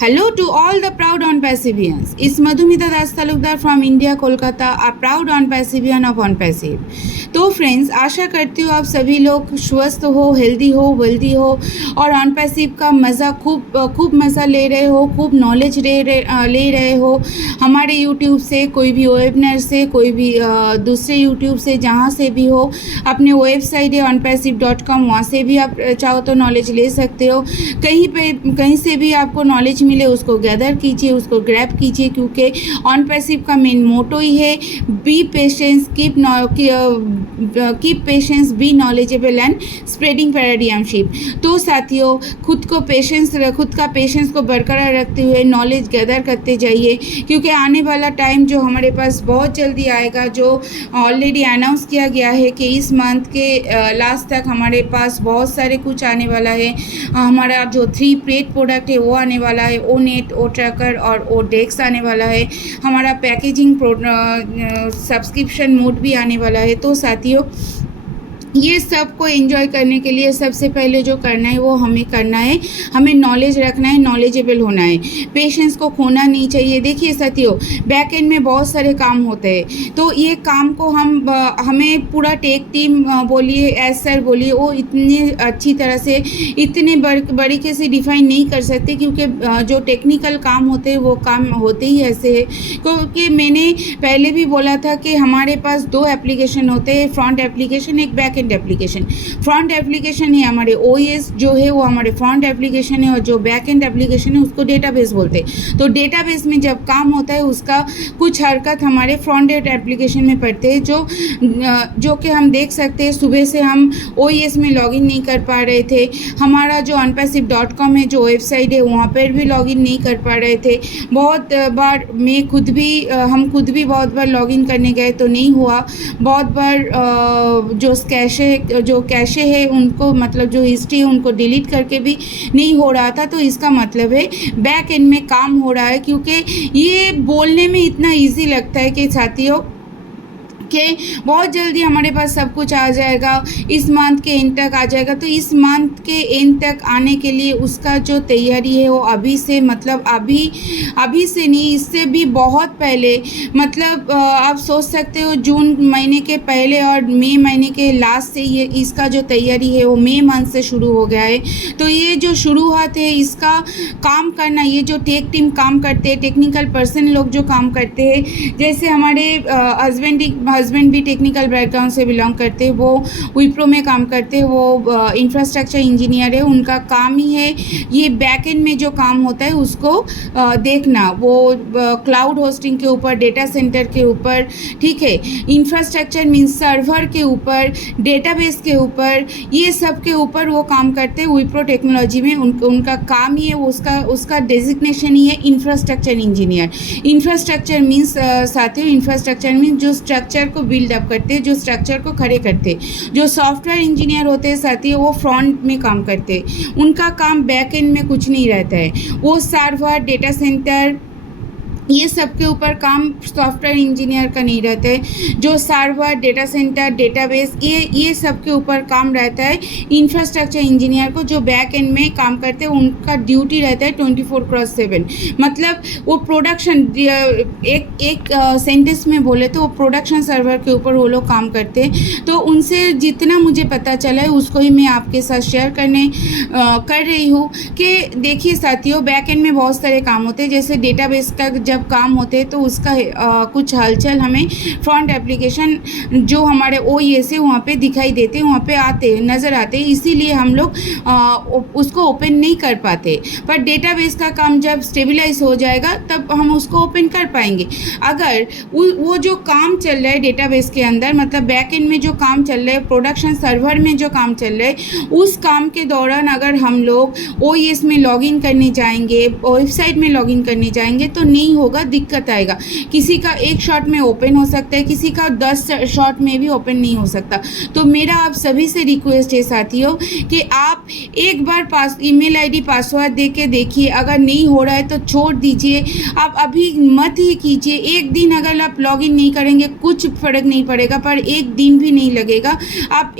Hello to all the proud on-Passivians. It's Madhumita Das Talukdar from India, Kolkata, a proud on-Passivian of on-Passive. तो friends, आशा करती हूँ आप सभी लोग स्वस्थ हो, हेल्दी हो, वेल्दी हो और ऑन पैसिव का मज़ा खूब मज़ा ले रहे हो, खूब नॉलेज ले रहे हो हमारे यूट्यूब से, कोई भी वेबिनार से, कोई भी दूसरे यूट्यूब से, जहाँ से भी हो। अपने वेबसाइट है onpassive.com, वहाँ से भी आप चाहो तो नॉलेज ले सकते हो। कहीं से भी आपको नॉलेज मिले उसको गैदर कीजिए, उसको ग्रैब कीजिए, क्योंकि ऑन पैसिव का मेन मोटो ही है be patience, keep patience, be knowledgeable and spreading paradigm shift. तो साथियों, खुद का पेशेंस को बरकरार रखते हुए नॉलेज गैदर करते जाइए, क्योंकि आने वाला टाइम जो हमारे पास बहुत जल्दी आएगा, जो ऑलरेडी अनाउंस किया गया है कि इस मंथ के लास्ट तक हमारे पास बहुत सारे कुछ आने वाला है। हमारा जो 3 पेड प्रोडक्ट है वो आने वाला है, ओ नेट, ओ ट्रैकर और ओ डेक्स आने वाला है। हमारा पैकेजिंग सब्सक्रिप्शन मोड भी आने वाला है। तो साथियों, ये सब को एंजॉय करने के लिए सबसे पहले जो करना है वो हमें करना है, हमें नॉलेज रखना है, नॉलेजेबल होना है, पेशेंस को खोना नहीं चाहिए। देखिए साथियों, बैक एंड में बहुत सारे काम होते हैं, तो ये काम को हमें पूरा टेक टीम बोलिए, एस सर बोलिए, वो इतने अच्छी तरह से, इतने बारीकी से डिफाइन नहीं कर सकते, क्योंकि जो टेक्निकल काम होते हैं वो काम होते ही ऐसे है। क्योंकि मैंने पहले भी बोला था कि हमारे पास 2 एप्लीकेशन होते हैं, फ्रंट एप्लीकेशन, एक बैक एप्लीकेशन। फ्रंट एप्लीकेशन है हमारे ओएस जो है वो हमारे फ्रंट एप्लीकेशन है, और जो बैक एंड एप्लीकेशन है उसको डेटाबेस बोलते हैं। तो डेटाबेस में जब काम होता है उसका कुछ हरकत हमारे फ्रंट एंड एप्लीकेशन में पड़ते हैं, जो कि हम देख सकते हैं। सुबह से हम ओएस में लॉगिन नहीं कर पा रहे थे, हमारा जो onpassive.com है जो वेबसाइट है वहाँ पर भी लॉगिन नहीं कर पा रहे थे। बहुत बार हम खुद भी बहुत बार लॉगिन करने गए तो नहीं हुआ। बहुत बार जो कैशे है उनको, मतलब जो हिस्ट्री है उनको डिलीट करके भी नहीं हो रहा था। तो इसका मतलब है बैक एंड में काम हो रहा है, क्योंकि ये बोलने में इतना इजी लगता है कि साथियों कि बहुत जल्दी हमारे पास सब कुछ आ जाएगा, इस मंथ के एंड तक आ जाएगा। तो इस मंथ के एंड तक आने के लिए उसका जो तैयारी है वो अभी से, मतलब अभी से नहीं, इससे भी बहुत पहले, मतलब आप सोच सकते हो जून महीने के पहले और मई महीने के लास्ट से ये इसका जो तैयारी है वो मई मंथ से शुरू हो गया है। तो ये जो शुरुआत है इसका काम करना, ये जो टेक टीम काम करते हैं, टेक्निकल पर्सन लोग जो काम करते हैं, जैसे हमारे हस्बैंड भी टेक्निकल बैकग्राउंड से बिलोंग करते हैं, वो विप्रो में काम करते हैं, वो इंफ्रास्ट्रक्चर इंजीनियर है। उनका काम ही है ये बैक एंड में जो काम होता है उसको देखना, वो क्लाउड होस्टिंग के ऊपर, डेटा सेंटर के ऊपर, ठीक है, इंफ्रास्ट्रक्चर मीन्स सर्वर के ऊपर, डेटाबेस के ऊपर, ये सब के ऊपर वो काम करते हैं विप्रो टेक्नोलॉजी में। उनका काम ही है, उसका डेजिग्नेशन ही है इंफ्रास्ट्रक्चर इंजीनियर। इंफ्रास्ट्रक्चर मीन्स साथियों, इंफ्रास्ट्रक्चर मीन्स जो स्ट्रक्चर को बिल्ड अप करते हैं, जो स्ट्रक्चर को खड़े करते हैं। जो सॉफ्टवेयर इंजीनियर होते हैं साथियों, वो फ्रंट में काम करते हैं, उनका काम बैक एंड में कुछ नहीं रहता है। वो सर्वर, डेटा सेंटर, ये सब के ऊपर काम सॉफ्टवेयर इंजीनियर का नहीं रहता है। जो सर्वर, डेटा सेंटर, डेटाबेस, ये सब के ऊपर काम रहता है इंफ्रास्ट्रक्चर इंजीनियर को। जो बैक एंड में काम करते हैं उनका ड्यूटी रहता है 24/7, मतलब वो प्रोडक्शन, एक सेंटेंस में बोले तो वो प्रोडक्शन सर्वर के ऊपर वो लोग काम करते हैं। तो उनसे जितना मुझे पता चला है उसको ही मैं आपके साथ शेयर कर रही हूँ कि देखिए साथियों, बैक एंड में बहुत सारे काम होते हैं। जैसे डेटाबेस का जब काम होते हैं तो उसका कुछ हलचल हमें फ्रंट एप्लीकेशन जो हमारे ओएस है वहाँ पे दिखाई देते हैं, वहाँ पे नज़र आते हैं, इसीलिए हम लोग उसको ओपन नहीं कर पाते। पर डेटाबेस का काम जब स्टेबलाइज हो जाएगा तब हम उसको ओपन कर पाएंगे। अगर वो जो काम चल रहा है डेटाबेस के अंदर, मतलब बैक एंड में जो काम चल रहा है, प्रोडक्शन सर्वर में जो काम चल रहा है, उस काम के दौरान अगर हम लोग ओएस में लॉगिन करने जाएंगे, वेबसाइट में लॉगिन करने जाएंगे तो नहीं होगा, दिक्कत आएगा। किसी का एक शॉट में ओपन हो सकता है, किसी का 10 शॉट में भी ओपन नहीं हो सकता। तो मेरा आप सभी से रिक्वेस्ट है साथियों कि आप एक बार ईमेल आईडी पासवर्ड दे के देखिए, अगर नहीं हो रहा है तो छोड़ दीजिए। आप अभी मत ही कीजिए। एक दिन अगर आप लॉगिन नहीं करेंगे कुछ फ़र्क नहीं पड़ेगा, पर एक दिन भी नहीं लगेगा। आप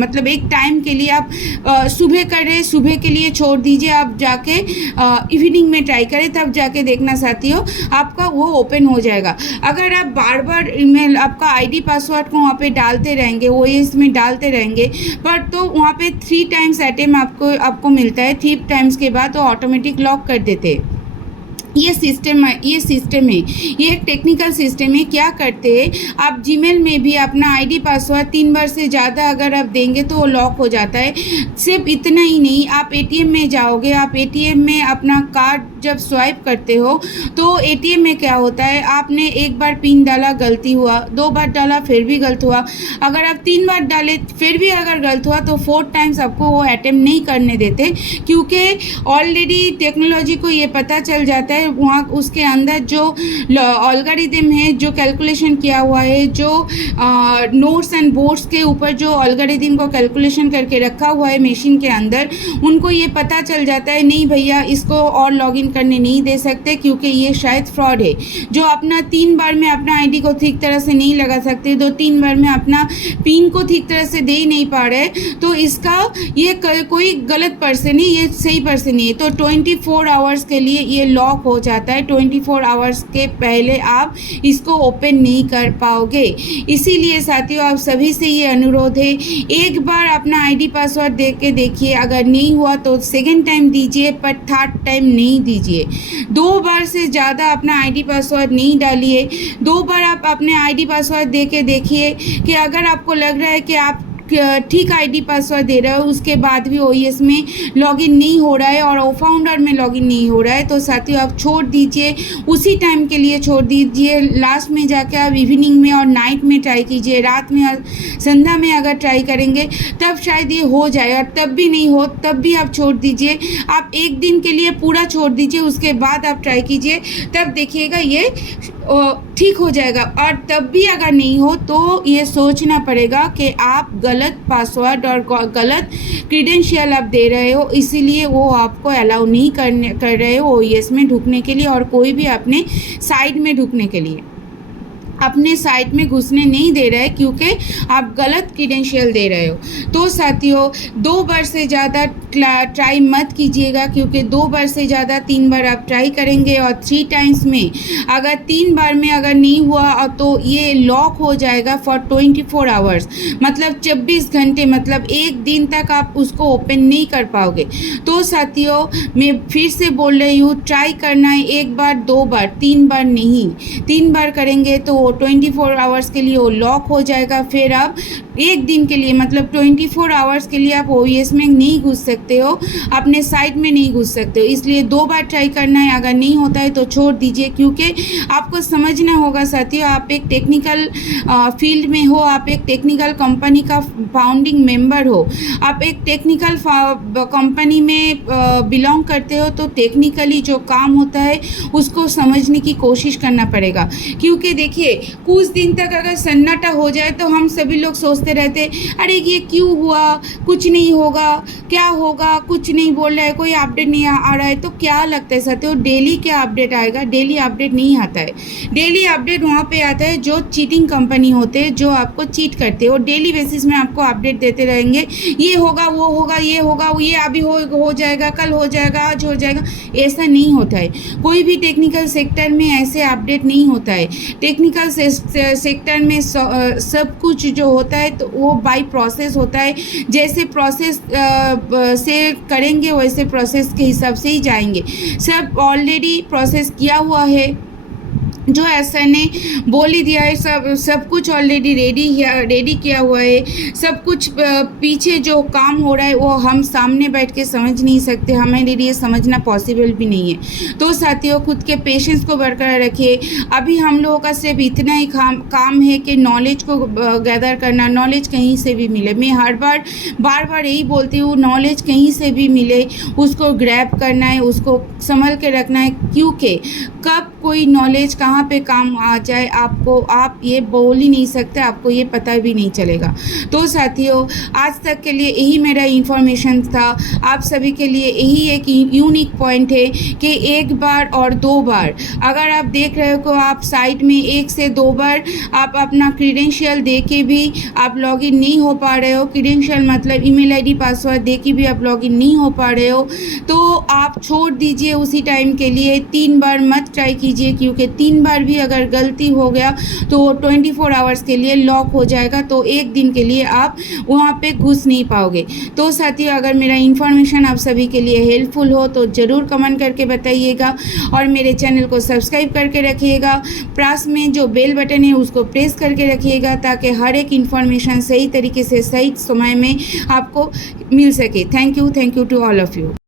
मतलब एक टाइम के लिए आप सुबह कर रहे, सुबह के लिए छोड़ दीजिए। आप जाके इवनिंग में ट्राई करें, तब जाके देखना साथियों आपका वो ओपन हो जाएगा। अगर आप बार बार ईमेल आपका आईडी पासवर्ड को वहाँ पे डालते रहेंगे, ओएस में डालते रहेंगे, पर तो वहाँ पे 3 टाइम्स एटेम आपको मिलता है। 3 टाइम्स के बाद वो ऑटोमेटिक लॉक कर देते हैं। ये सिस्टम है, ये एक टेक्निकल सिस्टम है। क्या करते हैं, आप जीमेल में भी अपना आईडी पासवर्ड 3 बार से ज़्यादा अगर आप देंगे तो वो लॉक हो जाता है। सिर्फ इतना ही नहीं, आप एटीएम में जाओगे, आप एटीएम में अपना कार्ड जब स्वाइप करते हो तो एटीएम में क्या होता है, आपने एक बार पिन डाला गलती हुआ, 2 बार डाला फिर भी गलत हुआ, अगर आप 3 बार डाले फिर भी अगर गलत हुआ तो 4 टाइम्स आपको वो अटेम्प्ट नहीं करने देते, क्योंकि ऑलरेडी टेक्नोलॉजी को ये पता चल जाता है वहाँ उसके अंदर जो एल्गोरिथम है, जो कैलकुलेशन किया हुआ है, जो नोट्स एंड बोर्ड्स के ऊपर जो एल्गोरिथम को कैलकुलेशन करके रखा हुआ है मशीन के अंदर, उनको ये पता चल जाता है नहीं भैया इसको और लॉगिन करने नहीं दे सकते, क्योंकि ये शायद फ्रॉड है। जो अपना 3 बार में अपना आईडी को ठीक तरह से नहीं लगा सकते, 2-3 बार में अपना पिन को ठीक तरह से दे ही नहीं पा रहे, तो इसका ये कोई गलत पर्सन है, ये सही पर्सन है। तो 24 आवर्स के लिए ये लॉक हो जाता है। 24 आवर्स के पहले आप इसको ओपन नहीं कर पाओगे। इसीलिए साथियों आप सभी से ये अनुरोध है, एक बार अपना आईडी पासवर्ड दे के देखिए, अगर नहीं हुआ तो सेकेंड टाइम दीजिए, पर थर्ड टाइम नहीं दीजिए। 2 बार से ज़्यादा अपना आईडी पासवर्ड नहीं डालिए। 2 बार आप अपने आईडी पासवर्ड दे के देखिए कि अगर आपको लग रहा है कि आप ठीक आईडी पासवर्ड दे रहे हो, उसके बाद भी ओएस में लॉगिन नहीं हो रहा है और ओ फाउंडर में लॉगिन नहीं हो रहा है, तो साथियों आप छोड़ दीजिए, उसी टाइम के लिए छोड़ दीजिए। लास्ट में जाके आप इवनिंग में और नाइट में ट्राई कीजिए, रात में और संध्या में अगर ट्राई करेंगे तब शायद ये हो जाए, और तब भी नहीं हो तब भी आप छोड़ दीजिए। आप एक दिन के लिए पूरा छोड़ दीजिए, उसके बाद आप ट्राई कीजिए, तब देखिएगा ये ठीक हो जाएगा। और तब भी अगर नहीं हो तो ये सोचना पड़ेगा कि आप गलत पासवर्ड और गलत क्रीडेंशियल आप दे रहे हो, इसीलिए वो आपको अलाउ नहीं कर रहे हो ओएस में ढुकने के लिए और कोई भी अपने साइट में ढुकने के लिए, अपने साइट में घुसने नहीं दे रहा है, क्योंकि आप गलत क्रीडेंशियल दे रहे हो। तो साथियों 2 बार से ज़्यादा ट्राई मत कीजिएगा, क्योंकि 2 बार से ज़्यादा 3 बार आप ट्राई करेंगे और 3 टाइम्स में अगर 3 बार में अगर नहीं हुआ तो ये लॉक हो जाएगा फॉर 24 आवर्स, मतलब 24 घंटे, मतलब एक दिन तक आप उसको ओपन नहीं कर पाओगे। तो साथियों मैं फिर से बोल रही हूँ, ट्राई करना है 1 बार 2 बार, 3 बार नहीं। 3 बार करेंगे तो 24 आवर्स के लिए वो लॉक हो जाएगा। फिर आप एक दिन के लिए मतलब 24 आवर्स के लिए आप ओएस में नहीं घुस सकते हो, अपने साइट में नहीं घुस सकते हो। इसलिए 2 बार ट्राई करना है, अगर नहीं होता है तो छोड़ दीजिए, क्योंकि आपको समझना होगा साथियों, आप एक टेक्निकल फील्ड में हो, आप एक टेक्निकल कंपनी का फाउंडिंग मेंबर हो, आप एक टेक्निकल कंपनी में बिलोंग करते हो, तो टेक्निकली जो काम होता है उसको समझने की कोशिश करना पड़ेगा। क्योंकि देखिए कुछ दिन तक अगर सन्नाटा हो जाए तो हम सभी लोग सोचते रहते अरे ये क्यों हुआ, कुछ नहीं होगा, क्या होगा, कुछ नहीं बोल रहा है, कोई अपडेट नहीं आ रहा है। तो क्या लगता है साथियों, डेली क्या अपडेट आएगा? डेली अपडेट नहीं आता है। डेली अपडेट वहाँ पे आता है जो चीटिंग कंपनी होते हैं, जो आपको चीट करते हैं, और डेली बेसिस में आपको अपडेट देते रहेंगे, ये होगा वो होगा, ये होगा ये अभी हो जाएगा, कल हो जाएगा, आज हो जाएगा। ऐसा नहीं होता है। कोई भी टेक्निकल सेक्टर में ऐसे अपडेट नहीं होता है। टेक्निकल सेक्टर में सब कुछ जो होता है तो वो बाय प्रोसेस होता है। जैसे प्रोसेस से करेंगे वैसे प्रोसेस के हिसाब से ही जाएंगे। सब ऑलरेडी प्रोसेस किया हुआ है, जो ऐसा ने बोल ही दिया है, सब कुछ ऑलरेडी रेडी किया हुआ है। सब कुछ पीछे जो काम हो रहा है वो हम सामने बैठ के समझ नहीं सकते, हमारे लिए समझना पॉसिबल भी नहीं है। तो साथियों, खुद के पेशेंस को बरकरार रखिए। अभी हम लोगों का सिर्फ इतना ही काम है कि नॉलेज को गैदर करना, नॉलेज कहीं से भी मिले। मैं हर बार यही बोलती हूँ, नॉलेज कहीं से भी मिले उसको ग्रैब करना है, उसको संभल के रखना है, क्योंकि कब कोई नॉलेज कहाँ पे काम आ जाए आप ये बोल ही नहीं सकते, आपको ये पता भी नहीं चलेगा। तो साथियों, आज तक के लिए यही मेरा इन्फॉर्मेशन था। आप सभी के लिए यही एक यूनिक पॉइंट है कि एक बार और 2 बार अगर आप देख रहे हो कि आप साइट में 1 से 2 बार आप अपना क्रीडेंशियल दे के भी आप लॉगिन नहीं हो पा रहे हो, क्रीडेंशियल मतलब ईमेल आईडी पासवर्ड दे के भी आप लॉगिन नहीं हो पा रहे हो, तो आप छोड़ दीजिए उसी टाइम के लिए। 3 बार मत ट्राई कीजिए, क्योंकि 3 बार भी अगर गलती हो गया तो 24 आवर्स के लिए लॉक हो जाएगा, तो एक दिन के लिए आप वहाँ पे घुस नहीं पाओगे। तो साथियों, अगर मेरा इन्फॉर्मेशन आप सभी के लिए हेल्पफुल हो तो ज़रूर कमेंट करके बताइएगा और मेरे चैनल को सब्सक्राइब करके रखिएगा। पास में जो बेल बटन है उसको प्रेस करके रखिएगा, ताकि हर एक इन्फॉर्मेशन सही तरीके से सही समय में आपको मिल सके। Thank you to all of you.